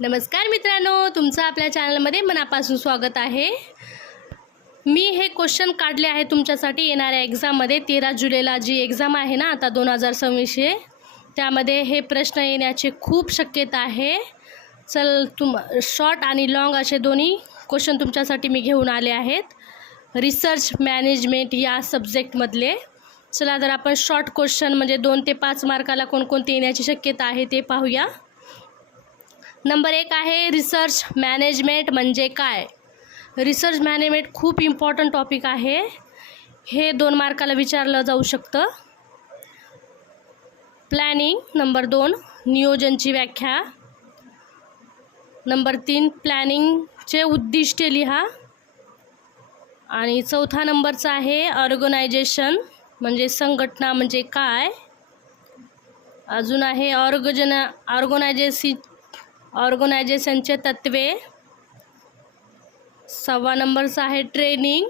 नमस्कार मित्रांनो, तुमचं आपल्या चॅनलमध्ये मनापासून स्वागत आहे। मी हे क्वेश्चन काढले आहे तुमच्यासाठी येणाऱ्या एक्झाममध्ये 13 जुलैला जी एक्झाम आहे ना आता 2026 त्यामध्ये हे प्रश्न येण्याची खूप शक्यता आहे। शॉर्ट आणि लॉंग असे दोन्ही क्वेश्चन तुमच्यासाठी मी घेऊन आले आहेत रिसर्च मॅनेजमेंट या सब्जेक्टमधले। चला तर आपण शॉर्ट क्वेश्चन म्हणजे 2 ते 5 मार्काला कोणकोणते येण्याची शक्यता आहे ते पाहूया। नंबर 1 आहे रिसर्च मॅनेजमेंट म्हणजे काय। रिसर्च मॅनेजमेंट खूप इम्पॉर्टंट टॉपिक आहे, हे 2 मार्काला विचारलं जाऊ शकतं। प्लॅनिंग नंबर 2 नियोजनची व्याख्या। नंबर 3 प्लॅनिंगचे उद्दिष्टे लिहा। आणि चौथा नंबरचा आहे ऑर्गनायझेशन म्हणजे संघटना म्हणजे काय। अजून आहे ऑर्गनायझेशनचे तत्वे। 6वा नंबरचा आहे ट्रेनिंग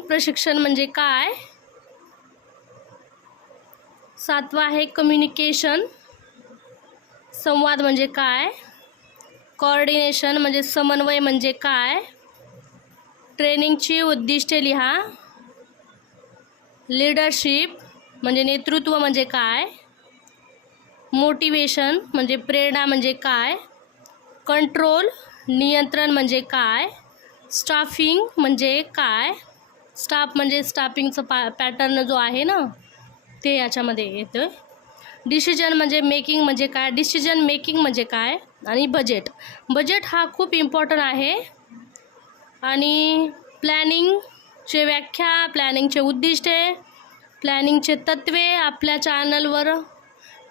प्रशिक्षण म्हणजे काय। 7वा आहे कम्युनिकेशन संवाद म्हणजे काय। कोऑर्डिनेशन म्हणजे समन्वय म्हणजे काय। ट्रेनिंगची उद्दिष्टे लिहा। लीडरशिप म्हणजे नेतृत्व म्हणजे काय। मोटिवेशन म्हणजे प्रेरणा म्हणजे काय। कंट्रोल नियंत्रण म्हणजे काय। स्टाफिंग म्हणजे काय। स्टाफ म्हणजे स्टाफिंगचं पॅटर्न जो आहे ना ते याच्यामध्ये येतं। डिसिजन म्हणजे मेकिंग म्हणजे काय। डिसिजन मेकिंग म्हणजे काय। आणि बजेट हा खूप इम्पॉर्टंट आहे। आणि प्लॅनिंगचे व्याख्या, प्लॅनिंगचे उद्दिष्टे, प्लॅनिंगचे तत्वे आपल्या चॅनलवर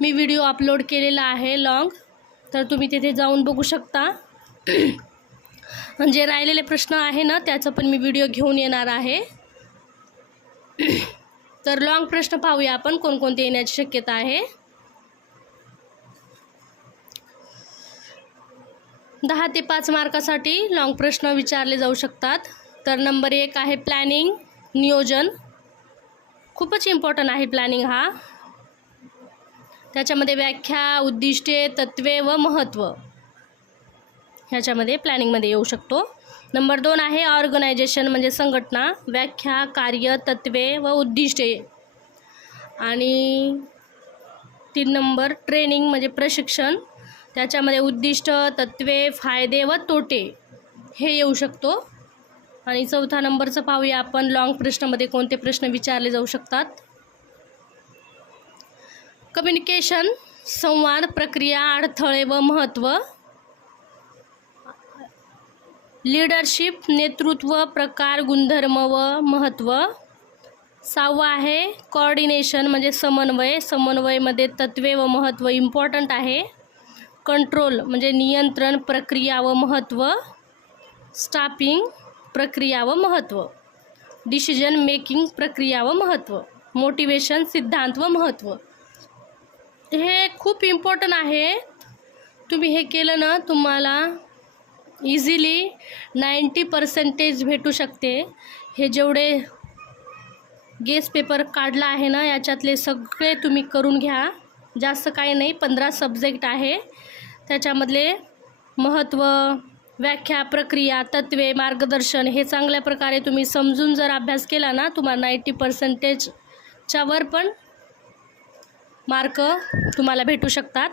मी व्हिडिओ अपलोड केलेला आहे लॉंग, तर तुम्ही तिथे जाऊन बघू शकता। म्हणजे राहिलेले प्रश्न आहे ना त्याचं पण मी व्हिडिओ घेऊन येणार आहे। तर लॉंग प्रश्न पाहूया आपण कोणकोणते येण्याची शक्यता आहे। 10 ते 5 मार्कासाठी लॉंग प्रश्न विचारले जाऊ शकतात। तर नंबर 1 आहे प्लॅनिंग नियोजन, खूपच इम्पॉर्टंट आहे प्लॅनिंग हा। त्याच्यामध्ये व्याख्या, उद्दिष्टे, तत्वे व महत्त्व ह्याच्यामध्ये प्लॅनिंगमध्ये येऊ शकतो। नंबर 2 आहे ऑर्गनायझेशन म्हणजे संघटना, व्याख्या, कार्य, तत्वे व उद्दिष्टे। आणि 3 नंबर ट्रेनिंग म्हणजे प्रशिक्षण, त्याच्यामध्ये उद्दिष्ट, तत्वे, फायदे व तोटे हे येऊ शकतो। आणि 4था नंबरचं पाहूया आपण लॉंग प्रश्नामध्ये कोणते प्रश्न विचारले जाऊ शकतात। कम्युनिकेशन संवाद, प्रक्रिया, अडथळे व महत्त्व। लीडरशिप नेतृत्व, प्रकार, गुणधर्म व महत्त्व। 6वा आहे कोऑर्डिनेशन म्हणजे समन्वयमध्ये तत्वे व महत्त्व इम्पॉर्टंट आहे। कंट्रोल म्हणजे नियंत्रण, प्रक्रिया व महत्त्व। स्टाफिंग प्रक्रिया व महत्त्व। डिसिजन मेकिंग प्रक्रिया व महत्त्व। मोटिवेशन सिद्धांत व महत्त्व। हे खूप इम्पॉर्टंट आहे। तुम्ही हे केलं ना तुम्हाला इझिली 90% भेटू शकते। हे जेवढे गेस पेपर काढला आहे ना याच्यातले सगळे तुम्ही करून घ्या। जास्त काही नाही, 15 सब्जेक्ट आहे, त्याच्यामधले महत्त्व, व्याख्या, प्रक्रिया, तत्वे, मार्गदर्शन हे चांगल्या प्रकारे तुम्ही समजून जर अभ्यास केला ना तुम्हाला 90%च्या वर पण मार्क तुम्हाला भेटू शकतात।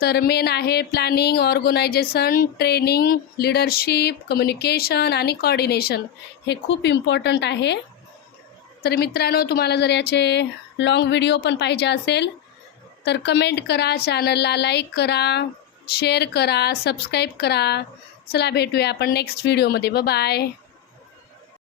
तर मेन आहे planning, organisation, training, leadership, communication आणि कोऑर्डिनेशन हे खूप इम्पॉर्टंट आहे। तर मित्रांनो तुम्हाला जर याचे लॉंग व्हिडिओ पण पाहिजे असेल तर कमेंट करा, चॅनलला लाईक करा, शेअर करा, सबस्क्राईब करा। चला भेटूया आपण नेक्स्ट व्हिडिओमध्ये। Bye bye.